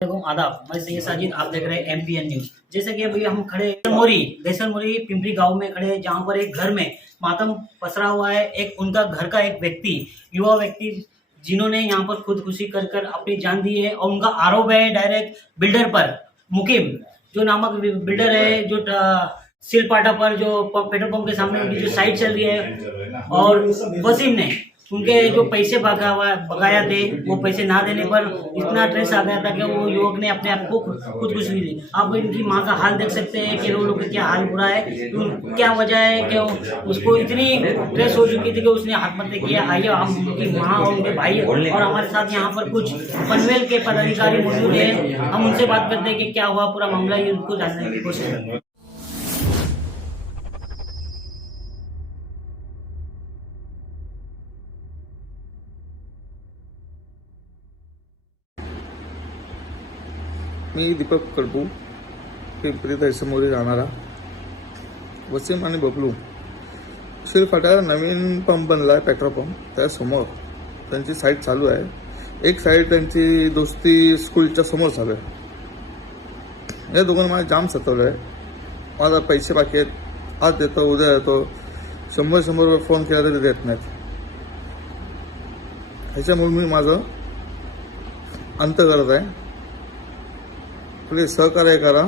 देखो आदाब, मैं सैयद साजिद, आप देख रहे हैं एमपीएन न्यूज। जैसे कि अभी हम खड़े देसर मोरी पिंपरी गांव में खड़े हैं, जहां पर एक घर में मातम पसरा हुआ है। एक उनका घर का एक व्यक्ति, युवा व्यक्ति, जिन्होंने यहां पर खुदकुशी कर कर अपनी जान दी है, और उनका आरोप है डायरेक्ट बिल्डर पर, मुकीम जो नामक बिल्डर है, जो सिलपाटा पर जो पेट्रोल पंप के सामने उनकी जो साइट चल रही है, और वसीम ने उनके जो पैसे बकाया थे, वो पैसे ना देने पर इतना ट्रेस आ गया था कि वो युवक ने अपने आप को खुदकुशी ली। आप इनकी माँ का हाल देख सकते हैं कि वो लोग का क्या हाल बुरा है। क्या वजह है कि उसको इतनी ट्रेस हो चुकी थी कि उसने आत्महत्या किया। आइए हम उनकी माँ और उनके भाई और हमारे साथ यहाँ पर कुछ पनवेल के पदाधिकारी मौजूद हैं, हम उनसे बात करते हैं कि क्या हुआ पूरा मामला, ये उनको जानने की कोशिश करते हैं। मी दीपक कडबू, पिंपरी देसमोरी राहणारा वसीम आणि बबलू शिरफाट्याला नवीन पंप बनला आहे, पेट्रोल पंप. त्यासमोर त्यांची साईट चालू आहे. एक साईड त्यांची दोस्ती स्कूलच्या समोर चालू आहे. या दोघांना मला जाम सतवलं आहे. माझा पैसे बाकी आहेत, आज देतो उद्या देतो, 100 रुपये फोन केला तरी देत नाहीत. ह्याच्यामुळे मी माझं अंत करत आहे. प्लीज सहकार्य करा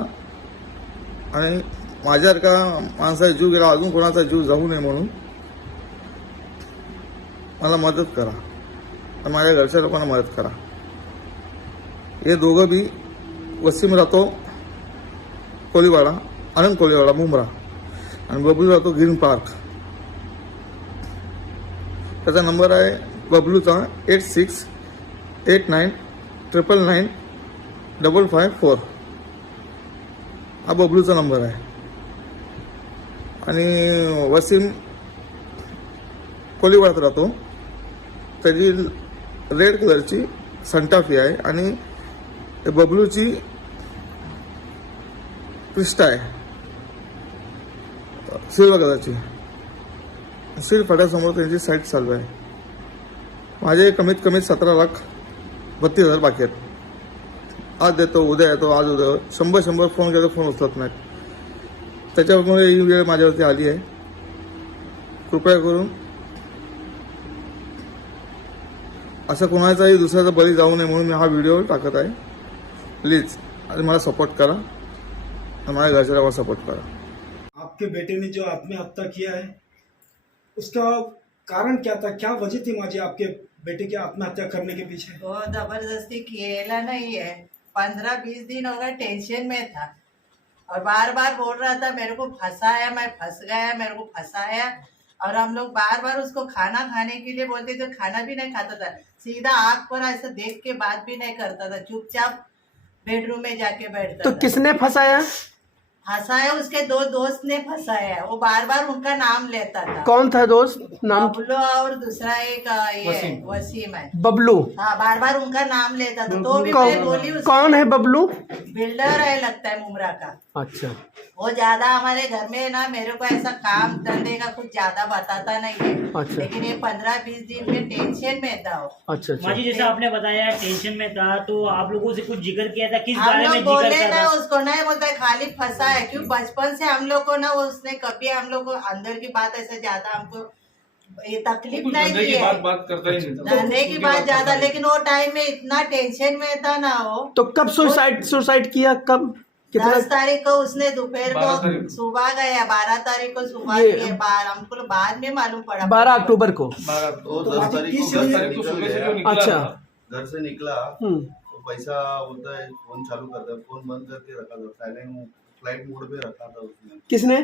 आणि माझ्यासारखा माणसाचा जीव गेला, अजून कोणाचा जीव जाऊ नये म्हणून मला मदत करा आणि माझ्या घरच्या लोकांना मदत करा. हे दोघं बी वसीम राहतो कोलीवाडा, आनंद कोलीवाडा मुंब्रा, आणि बबलू राहतो ग्रीन पार्क. त्याचा नंबर आहे बबलूचा 8689999554. हा बबलूचा नंबर आहे. आणि वसीम कोलीवाड्यात राहतो. त्याची रेड कलरची संटाफी आहे आणि बबलूची क्रिस्टा आहे सिल्वर कलरची. सिल फाट्यासमोर त्यांची साईट चालू आहे. माझे कमीत कमी 17,32,000 बाकी आहेत. आज देतो उद्या येतो, आज उद्या 100 फोन केला, फोन उचलत नाहीत. त्याच्यामुळे ही वेळ माझ्यावरती आली आहे. कृपया करून असं कोणाचाही दुसऱ्याचा बळी जाऊ नये म्हणून मी हा व्हिडिओ टाकत आहे. प्लीज आणि मला सपोर्ट करा आणि माझ्या घरच्याला सपोर्ट करा. आपके बेटे ने जो आत्महत्या किया है, उसका कारण क्या था, क्या वजह थी माँ जी आपके बेटे की आत्महत्या करने के पीछे? वो जबरदस्ती किएला नहीं है। 15-20 दिन हो गए टेंशन में था और बार बार बोल रहा था मेरे को फंसाया, मैं फंस गया, मेरे को फंसाया। और हम लोग बार बार उसको खाना खाने के लिए बोलते थे, खाना भी नहीं खाता था, सीधा आँख पर ऐसा देख के बात भी नहीं करता था, चुपचाप बेडरूम में जाके बैठता तो था। किसने फंसाया? फंसाया उसके 2 दोस्त ने फंसाया। वो बार बार उनका नाम लेता था। कौन था दोस्त? नाम बबलू और दूसरा एक ये वसीम है। बबलू। हाँ, बार बार उनका नाम लेता था। तो भी मैं बोली उसको, कौन है बबलू? बिल्डर है लगता है मुमरा का। अच्छा। वो ज्यादा हमारे घर में ना मेरे को ऐसा काम धंधे का कुछ ज्यादा बताता नहीं है। अच्छा। लेकिन ये 15-20 दिन में टेंशन में था वो। अच्छा माँ जी, जैसे आपने बताया टेंशन में था, तो आप लोगों से कुछ जिक्र किया था, किस हम बारे में लोग जिक्र बोले किया ना था? उसको, नहीं बोलता है खाली फंसा है। क्यों बचपन से हम लोग को ना उसने कभी हम लोग को अंदर की बात ऐसे ज्यादा हमको ये तकलीफ नहीं दी है। बात करता ही नहीं था। धंधे की बात ज्यादा, लेकिन वो टाइम में इतना टेंशन में था ना वो। तो कब सुसाइड किया? कब? कितना? 10 तारीख को उसने दोपहर 12 को तारीख को। सुबह गया, 12 तारीख को सुबह ये- किए। हमको बाद में मालूम पड़ा 12 अक्टूबर को। 12 तो 10 आज तारीख किस को लिए 10 तारीख को सुबह से जो निकला अच्छा। था, घर से निकला हम्म। तो पैसा बोलता है फोन चालू करता है, फोन बंद करके रखा था, साइलेंट फ्लाइट मोड पे रखा था उसने, किसने?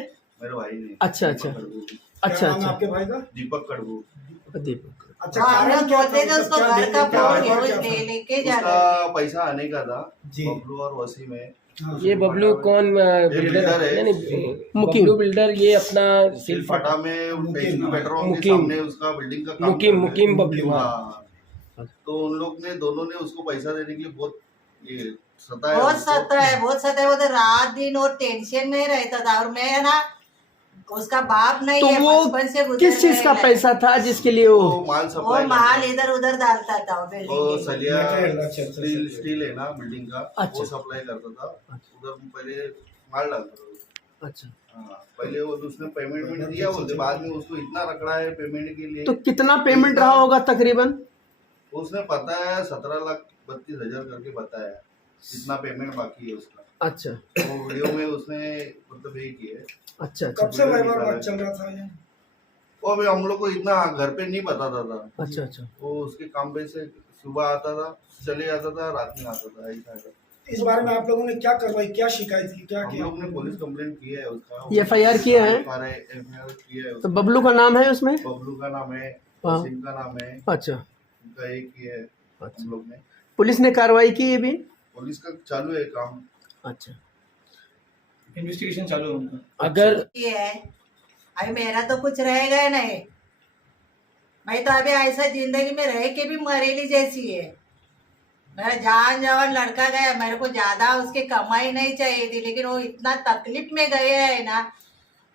मेरे भाई ने. अच्छा, अच्छा। दीपक कडबू. अच्छा क्या नाम है अच्छा। आपके भाई का? दीपक कडबू. दीपक। अच्छा, हाँ, हम कारण लोग क्या बोलते थे था? उसको क्या घर लेने- का क्या फोन गड़बड़ क्या था? लेके जाना। उसका पैसा आने का था. जी। बबलू और वसीम है. हाँ। ये बबलू कौन बिल्डर बिल्डर है। नहीं नहीं, मुकीम। बबलू बिल्डर ये अपना सिलफाटा में उन मुकीम। पेट्रोल पंप के मुकीम। सामने उसका बिल्डिंग का काम मुकीम कर रहे मुकीम हैं. बबलू। हाँ। हाँ. तो उन लोग ने दोनों ने उसको पैसा देने के लिए बहुत ये सताया बहुत उसको. सता है, बहुत सता है। वो तो रात दिन और टेंशन में रहता था। और मैं ना उसका बाप नहीं तो है, वो बचपन से गुजर किस चीज का गया है। पैसा था जिसके लिए वो वो माल वो सप्लाई माल इधर उधर डालता था वो बिल्डिंग वो के लिए। सलिया Material, अच्छा, स्टील है ना बिल्डिंग का, अच्छा। वो सप्लाई करता था उधर, पहले माल डालता था। अच्छा, हाँ, पहले वो उसने पेमेंट दिया बोलते, बाद में उसको इतना रखड़ा है पेमेंट के लिए। तो कितना पेमेंट रहा होगा तकरीबन? उसने बताया 17,32,000 करके बताया, इतना पेमेंट बाकी है उसका। अच्छा वो वीडियो में उसने मतलब यही किया है। अच्छा कब अच्छा से व्यवहार चल रहा था ये? वो अभी हम लोग को इतना घर पे नहीं बताता था। अच्छा अच्छा। वो उसके काम पे से सुबह आता था, चले जाता था, रात में आता था, ऐसा था। इस बारे में आप लोगों ने क्या कार्रवाई, क्या शिकायत की, क्या हम किया? लोग ने पुलिस कंप्लेंट किया है उसका, FIR किया है? FIR किया है तो उसका। बबलू का नाम है उसमें? बबलू का नाम है, हाँ। वसीम का नाम है, अच्छा उनका एक ही है। हम लोग ने पुलिस ने कार्रवाई की है भी? पुलिस का चालू है काम। अच्छा, इन्वेस्टिगेशन चालू है उनका। अगर ये है, अभी मेरा तो कुछ रहेगा ही नहीं। मैं तो अभी ऐसा जिंदगी में रह के भी मरेली जैसी है। मेरा जान जवान लड़का गया, मेरे को ज्यादा उसकी कमाई नहीं चाहिए थी, लेकिन वो इतना तकलीफ में गए है ना,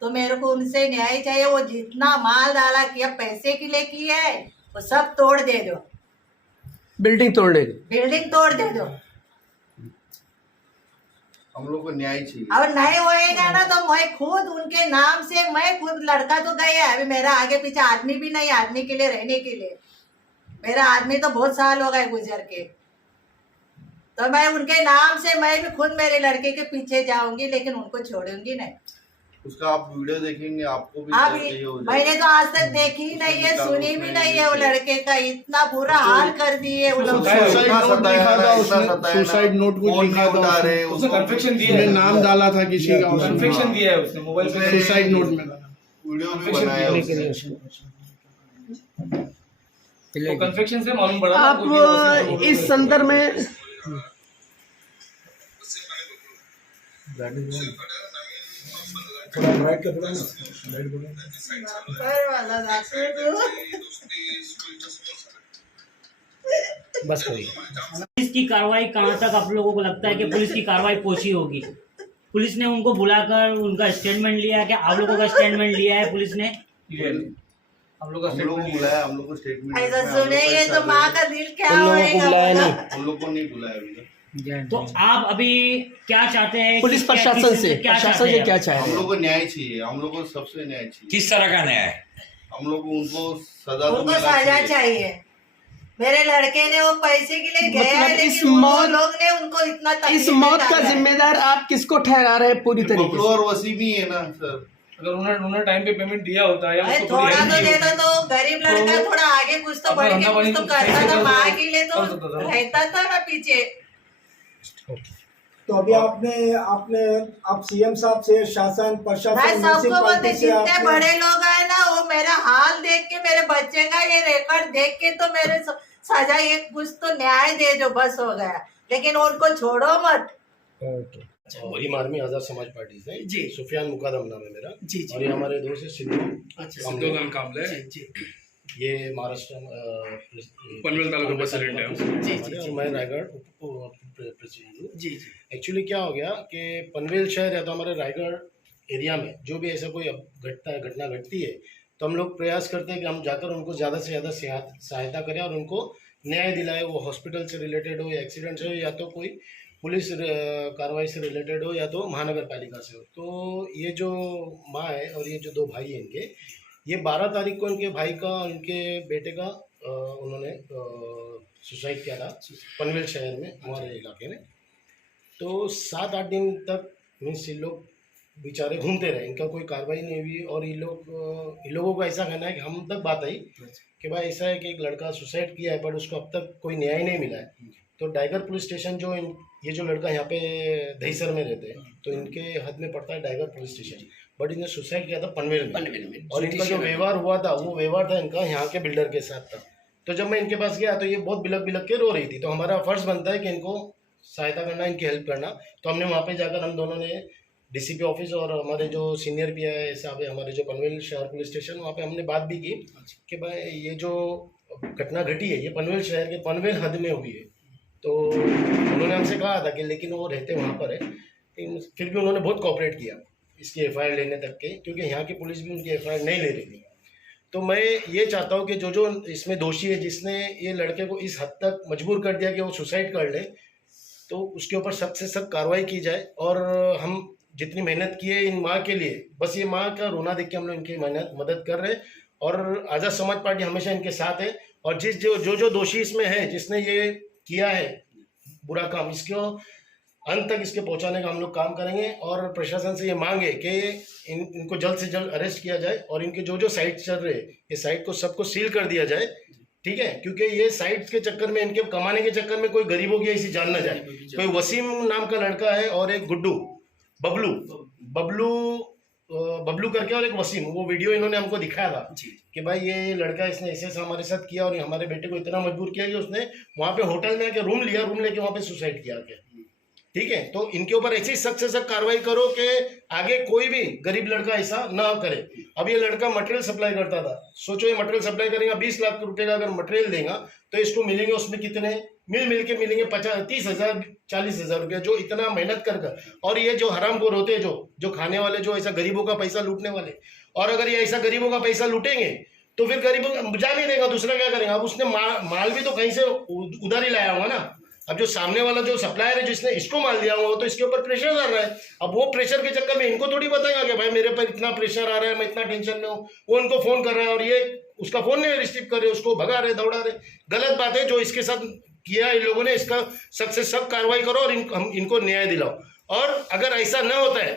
तो मेरे को उनसे न्याय चाहिए। वो जितना माल डाला किया पैसे के लिए किया है, वो सब तोड़ दे दो, बिल्डिंग तोड़ने की? बिल्डिंग तोड़ दे दो। हम लोग को न्याय चाहिए। और नहीं होएगा ना तो मैं खुद उनके नाम से, मैं खुद, लड़का तो गया है, अभी मेरा आगे पीछे आदमी भी नहीं, आदमी के लिए रहने के लिए। मेरा आदमी तो बहुत साल हो गए गुजर के, तो मैं उनके नाम से मैं भी खुद मेरे लड़के के पीछे जाऊंगी, लेकिन उनको छोड़ूंगी नहीं। उसका आप वीडियो देखेंगे, आपको भी अभी चाहिए हो जाएगा। मैंने तो आज तक देखी ही नहीं है, सुनी भी नहीं है। वो लड़के का इतना बुरा हाल कर दिए वो लोग। सुसाइड नोट लिखा था उसने, सुसाइड नोट कुछ लिखा था रहे उसने कन्फेक्शन दिया उसने है, नाम डाला था किसी का, कन्फेक्शन दिया है उसने मोबाइल पे। सुसाइड नोट में डाला। वीडियो भी बनाया उसने। तो कन्फेक्शन से मालूम पड़ा ना कोई आप भी इस संदर्भ में थोड़ा राइट का, थोड़ा राइट बोलो। ऊपर वाला डॉक्टर को बस करिए। पुलिस की कार्रवाई कहाँ तक आप लोगों को लगता है कि पुलिस की कार्रवाई पहुंची होगी? पुलिस ने उनको बुलाकर उनका स्टेटमेंट लिया है, क्या आप लोगों का स्टेटमेंट लिया है पुलिस ने? हम लोग का हम लोग को बुलाया, हम लोग को स्टेटमेंट ऐसा सुनेंगे तो माँ का दिल क्या उन लोगों को होएगा? बुलाया नहीं। हम लोग को नहीं बुलाया अभी तक। तो आप अभी क्या चाहते हैं? पुलिस क्या- प्रशासन किस- से, क्या प्रशासन चाहते से हैं क्या आप? चाह हम रहे लोग हैं? को न्याय चाहिए, हम लोग को सबसे न्याय चाहिए। किस तरह का न्याय? हम लोग को उनको सजा तो उनको मिलना सजा चाहिए। मेरे लड़के ने वो पैसे के लिए गया है, मतलब इस लेकिन वो मौत- लोग ने उनको इतना इस तकलीफ में मौत का डाला है। जिम्मेदार आप किसको ठहरा रहे हैं पूरी तरीके बबलू से? और वसीम ही है ना सर। अगर उन्होंने टाइम पे पेमेंट दिया होता या अरे उसको थोड़ी थोड़ा help तो की देता होती, तो गरीब लड़का तो थोड़ा आगे कुछ तो अपना बढ़ के धंधा कुछ पानी तो तो करता सही था, से माँ कर के लिए तो सकता था। रहता था ना पीछे। तो अभी आपने आप सीएम साहब से, शासन मैं प्रशासन, सबको बोलते, म्युनिसिपैलिटी से जितने आपने- बड़े लोग आए ना, वो मेरा हाल देख के, मेरे बच्चे का ये रिकॉर्ड देख के तो मेरे सजा, ये कुछ तो न्याय दे जो, बस हो गया। लेकिन उनको छोड़ो मत। मरीम आर्मी आजाद समाज पार्टी से जी। सुफियान मुकादम नाम है मेरा। जी जी। और ये हमारे दोस्त है सिद्धू अच्छा, कामले। जी जी ये महाराष्ट्र पनवेल तालुका प्रेसिडेंट है। जी, हमारे, और मैं रायगढ़ प्रेसिडेंट हूँ। जी जी। एक्चुअली क्या हो गया कि पनवेल शहर या तो हमारे रायगढ़ एरिया में जो भी ऐसा कोई घटना घटती है, तो हम लोग प्रयास करते हैं कि हम जाकर उनको ज़्यादा से ज़्यादा सहायता करें और उनको न्याय दिलाए। वो हॉस्पिटल से रिलेटेड हो या एक्सीडेंट से हो या तो कोई पुलिस कार्रवाई से रिलेटेड हो या तो महानगर पालिका से हो। तो ये जो माँ है और ये जो दो भाई हैं इनके, ये 12 तारीख को इनके भाई का, उनके बेटे का उन्होंने सुसाइड किया था पनवेल शहर में, हमारे इलाके में। तो 7-8 दिन तक मीन्स ये लोग बेचारे घूमते रहे, इनका कोई कार्रवाई नहीं हुई। और इन लोगों को ऐसा कहना है कि हम तक बात आई कि भाई ऐसा है कि एक लड़का सुसाइड किया है, बट उसको अब तक कोई न्याय नहीं मिला है। तो टाइगर पुलिस स्टेशन जो ये जो लड़का यहाँ पे दहीसर में रहते हैं, तो इनके हद में पड़ता है टाइगर पुलिस स्टेशन, बट इन्हें सुसाइड किया था पनवेल में। और इनका जो व्यवहार हुआ था, वो व्यवहार था इनका यहाँ के बिल्डर के साथ था। तो जब मैं इनके पास गया तो ये बहुत बिलक बिलक के रो रही थी। तो हमारा फर्ज बनता है कि इनको सहायता करना, इनकी हेल्प करना। तो हमने वहाँ पे जाकर हम दोनों ने डीसीपी ऑफिस और हमारे जो सीनियर पीआई साहब है हमारे जो पनवेल शहर पुलिस स्टेशन, वहाँ पे हमने बात भी की कि भाई ये जो घटना घटी है ये पनवेल शहर के पनवेल हद में हुई है। तो उन्होंने हमसे कहा था कि लेकिन वो रहते वहाँ पर है, फिर भी उन्होंने बहुत कोऑपरेट किया। इसकी FIR लेने तक के, क्योंकि यहाँ की पुलिस भी उनकी FIR नहीं ले रही थी। तो मैं ये चाहता हूँ कि जो इसमें दोषी है, जिसने ये लड़के को इस हद तक मजबूर कर दिया कि वो सुसाइड कर ले, तो उसके ऊपर सख्त से सख्त कार्रवाई की जाए। और हम जितनी मेहनत की है इन माँ के लिए, बस ये माँ का रोना देख के हम लोग इनकी मदद कर रहे हैं, और आज़ाद समाज पार्टी हमेशा इनके साथ है। और जो दोषी इसमें है, जिसने ये किया है बुरा काम, इसको अंत तक इसके पहुंचाने का हम लोग काम करेंगे। और प्रशासन से ये मांग है कि इनको जल्द से जल्द अरेस्ट किया जाए, और इनके जो साइट चल रहे हैं, ये साइट को सबको सील कर दिया जाए, ठीक है? क्योंकि ये साइट के चक्कर में, इनके कमाने के चक्कर में कोई गरीबों की ऐसी जान न जाए। कोई वसीम नाम का लड़का है और एक गुड्डू, बबलू करके, और एक वसीम, वो वीडियो इन्होंने हमको दिखाया था कि भाई ये लड़का, इसने ऐसे हमारे साथ किया और हमारे बेटे को इतना मजबूर किया कि उसने वहाँ पे होटल में आके रूम लेके वहाँ पे सुसाइड किया आके, ठीक है? तो इनके ऊपर ऐसी सख्त से सख्त कार्रवाई करो कि आगे कोई भी गरीब लड़का ऐसा ना करे। अब ये लड़का मटेरियल सप्लाई करता था, सोचो ये मटेरियल सप्लाई करेगा, 20 लाख रुपए का अगर मटेरियल देगा तो इसको मिलेंगे, उसमें कितने मिल के मिलेंगे 30,000 40,000 रुपया, जो इतना मेहनत कर। और ये जो हरामखोर होते हैं, जो खाने वाले, जो ऐसा गरीबों का पैसा लूटने वाले, और अगर ये ऐसा गरीबों का पैसा लूटेंगे तो फिर गरीबों जा नहीं देगा, दूसरा क्या करेगा? अब उसने माल भी तो कहीं से उधार ही लाया होगा ना। अब जो सामने वाला जो सप्लायर है, जिसने इसको माल दिया हुआ, तो इसके ऊपर प्रेशर डाल रहा है। अब वो प्रेशर के चक्कर में इनको थोड़ी बताएगा कि भाई मेरे पर इतना प्रेशर आ रहा है, मैं इतना टेंशन में हूँ। वो इनको फोन कर रहा है और ये उसका फोन नहीं रिसीव कर रहे, उसको भगा रहे, दौड़ा रहे। गलत बात है जो इसके साथ किया इन लोगों ने, इसका सख्त से सख्त कार्रवाई करो और इनको न्याय दिलाओ। और अगर ऐसा न होता है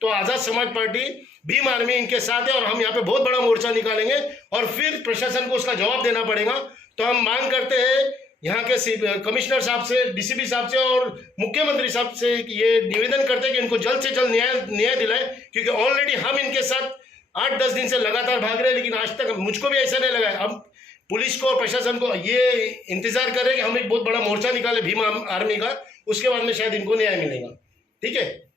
तो आज़ाद समाज पार्टी भीम आर्मी इनके साथ है, और हम यहाँ पे बहुत बड़ा मोर्चा निकालेंगे और फिर प्रशासन को उसका जवाब देना पड़ेगा। तो हम मांग करते हैं यहाँ के कमिश्नर साहब से, DCP साहब से और मुख्यमंत्री साहब से ये निवेदन करते हैं कि इनको जल्द से जल्द न्याय दिलाए, क्योंकि ऑलरेडी हम इनके साथ 8-10 दिन से लगातार भाग रहे हैं, लेकिन आज तक मुझको भी ऐसा नहीं लगा है। अब पुलिस को और प्रशासन को ये इंतजार कर रहे हैं कि हम एक बहुत बड़ा मोर्चा निकाले भीम आर्मी का, उसके बाद में शायद इनको न्याय मिलेगा, ठीक है?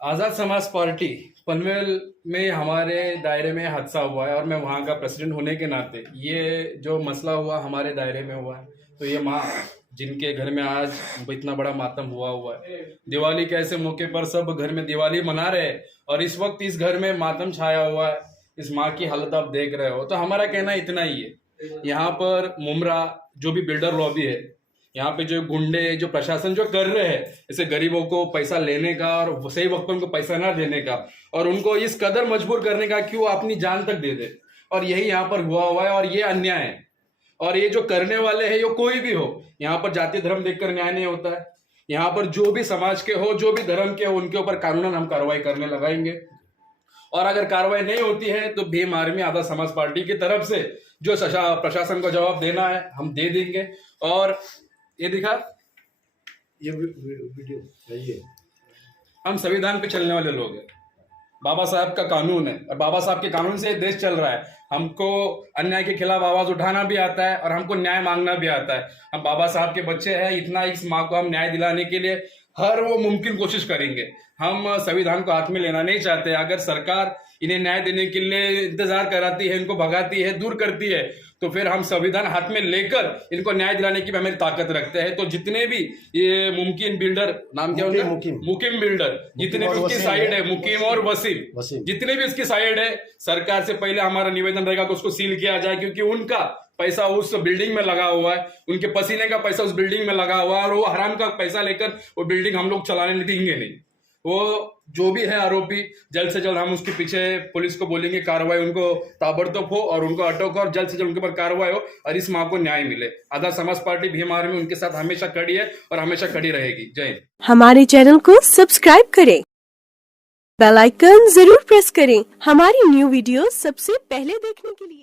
आज़ाद समाज पार्टी पनवेल में हमारे दायरे में हादसा हुआ है, और मैं वहाँ का प्रेसिडेंट होने के नाते ये जो मसला हुआ हमारे दायरे में हुआ है। तो ये माँ जिनके घर में आज इतना बड़ा मातम हुआ है, दिवाली के ऐसे मौके पर सब घर में दिवाली मना रहे हैं, और इस वक्त इस घर में मातम छाया हुआ है। इस माँ की हालत आप देख रहे हो। तो हमारा कहना इतना ही है, यहाँ पर मुमरा जो भी बिल्डर लॉबी है, यहाँ पे जो गुंडे, जो प्रशासन जो कर रहे हैं ऐसे गरीबों को पैसा लेने का और सही वक्त पर उनको पैसा ना देने का, और उनको इस कदर मजबूर करने का कि वो अपनी जान तक दे दे, और यही यहाँ पर हुआ है। और ये अन्याय है, और ये जो करने वाले हैं, ये कोई भी हो, यहाँ पर जाति धर्म देखकर न्याय नहीं होता है। यहाँ पर जो भी समाज के हो, जो भी धर्म के हो, उनके ऊपर कानूनन हम कार्रवाई करने लगाएंगे। और अगर कार्रवाई नहीं होती है तो भीम आर्मी आज़ाद समाज पार्टी की तरफ से जो प्रशासन को जवाब देना है हम दे देंगे। और ये दिखा, ये वीडियो, हम संविधान पे चलने वाले लोग हैं, बाबा साहब का कानून है, और बाबा साहब के कानून से देश चल रहा है। हमको अन्याय के खिलाफ आवाज उठाना भी आता है और हमको न्याय मांगना भी आता है। हम बाबा साहब के बच्चे हैं, इतना इस माँ को हम न्याय दिलाने के लिए हर वो मुमकिन कोशिश करेंगे। हम संविधान को हाथ में लेना नहीं चाहते। अगर सरकार इन्हें न्याय देने के लिए इंतजार कराती है, इनको भगाती है, दूर करती है, तो फिर हम संविधान हाथ में लेकर इनको न्याय दिलाने की हमें ताकत रखते हैं। तो जितने भी ये मुमकिन बिल्डर, नाम क्या होगा, मुकीम बिल्डर, जितने भी उसकी साइड है, मुकीम और वसीम, जितने भी इसकी साइड है, सरकार से पहले हमारा निवेदन रहेगा कि उसको सील किया जाए, क्योंकि उनका पैसा उस बिल्डिंग में लगा हुआ है, उनके पसीने का पैसा उस बिल्डिंग में लगा हुआ है, और वो हराम का पैसा लेकर वो बिल्डिंग हम लोग चलाने देंगे नहीं। वो जो भी है आरोपी, जल्द से जल्द हम उसके पीछे पुलिस को बोलेंगे कार्रवाई उनको ताबड़तोड़ हो और उनको अटक और जल्द से जल्द उनके ऊपर कार्रवाई हो और इस माँ को न्याय मिले। आज़ाद समाज पार्टी भीम आर्मी उनके साथ हमेशा खड़ी है और हमेशा खड़ी रहेगी। जय हिंद। हमारे चैनल को सब्सक्राइब करें, बेल आइकन जरूर प्रेस करें हमारी न्यू वीडियो सबसे पहले देखने के लिए।